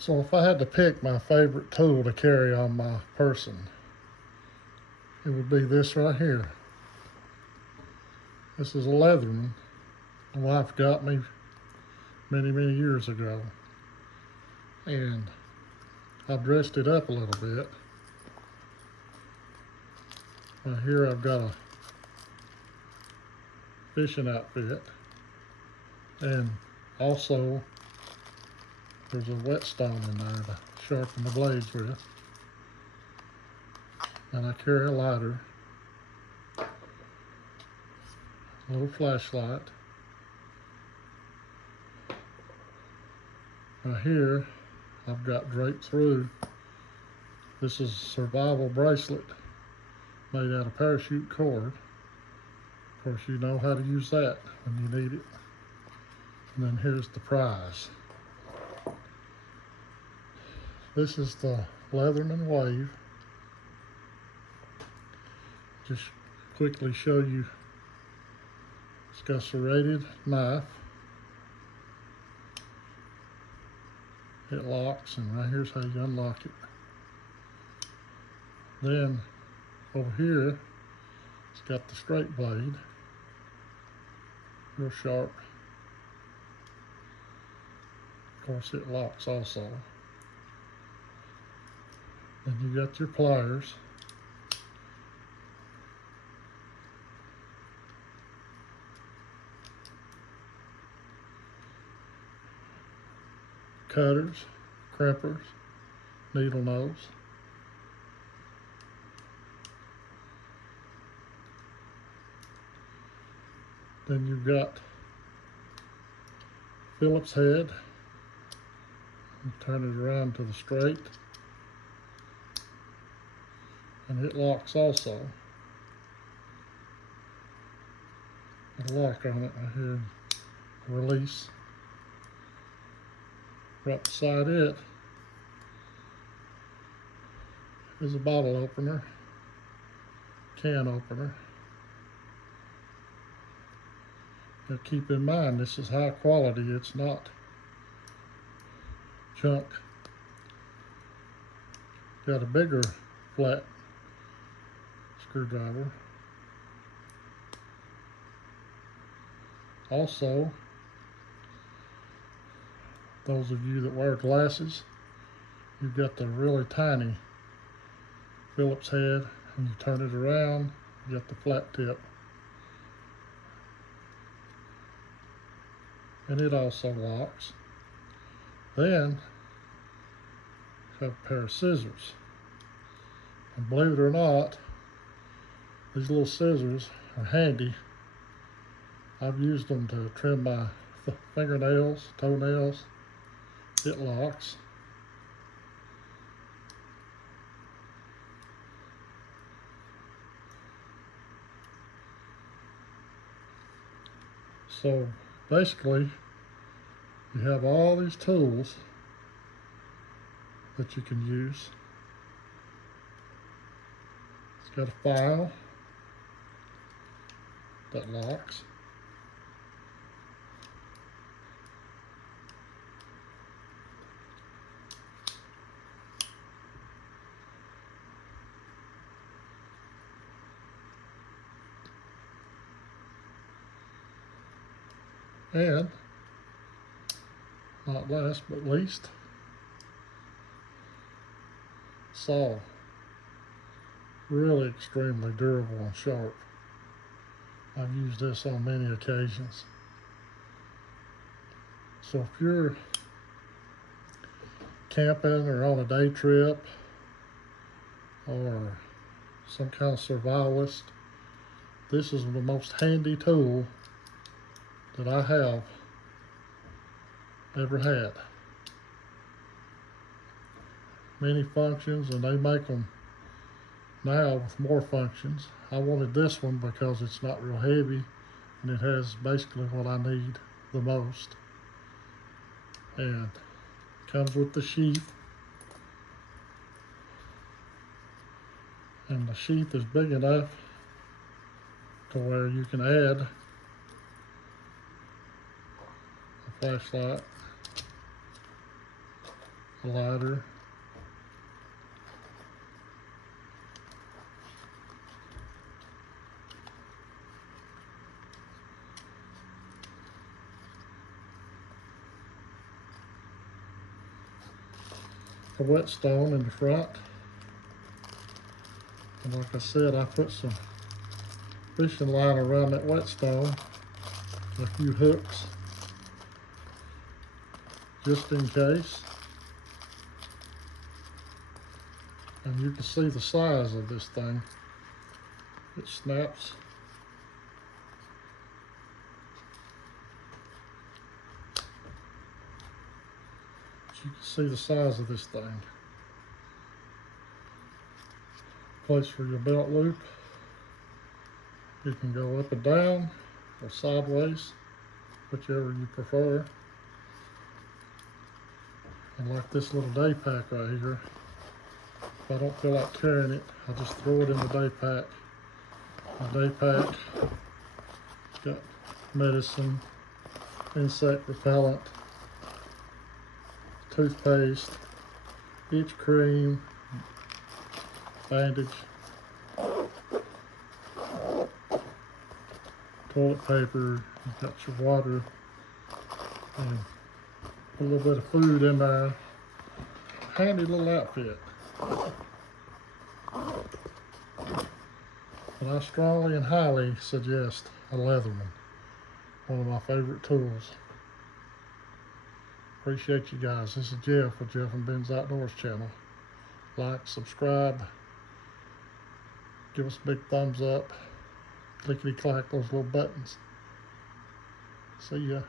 So if I had to pick my favorite tool to carry on my person, it would be this right here. This is a Leatherman. My wife got me many, many years ago. And I've dressed it up a little bit. Right here I've got a fishing outfit. And also there's a whetstone in there to sharpen the blades with. And I carry a lighter, a little flashlight. Right here I've got draped through. This is a survival bracelet made out of parachute cord. Of course, you know how to use that when you need it. And then here's the prize. This is the Leatherman Wave. Just quickly show you, it's got a serrated knife. It locks, and right here's how you unlock it. Then over here, it's got the straight blade, real sharp. Of course, it locks also. Then you got your pliers. Cutters, crimpers, needle nose. Then you've got Phillips head. You turn it around to the straight. And it locks also. There's a lock on it right here. Release. Right beside it is a bottle opener, can opener. Now keep in mind, this is high quality, it's not junk. Got a bigger flat screwdriver. Also, those of you that wear glasses, you've got the really tiny Phillips head, and you turn it around, you got the flat tip. And it also locks. Then, you have a pair of scissors. And believe it or not, these little scissors are handy. I've used them to trim my fingernails, toenails. It locks. So basically, you have all these tools that you can use. It's got a file that locks. And not last but least, saw. Really extremely durable and sharp. I've used this on many occasions. So if you're camping or on a day trip or some kind of survivalist, this is the most handy tool that I have ever had. Many functions, and they make them now with more functions. I wanted this one because it's not real heavy and it has basically what I need the most. And comes with the sheath. And the sheath is big enough to where you can add a flashlight a lighter, a whetstone in the front, and like I said, I put some fishing line around that whetstone, a few hooks just in case. And you can see the size of this thing. It snaps. You can see the size of this thing. Place for your belt loop. You can go up and down or sideways, whichever you prefer. And like this little day pack right here, if I don't feel like carrying it, I just throw it in the day pack. The day pack got medicine, insect repellent, toothpaste, itch cream, bandage, toilet paper, you've got your water, and a little bit of food in there. Handy little outfit. But I strongly and highly suggest a Leatherman, one of my favorite tools. Appreciate you guys. This is Jeff with Jeff and Ben's Outdoors channel. Like, subscribe, give us a big thumbs up, clickety clack those little buttons. See ya.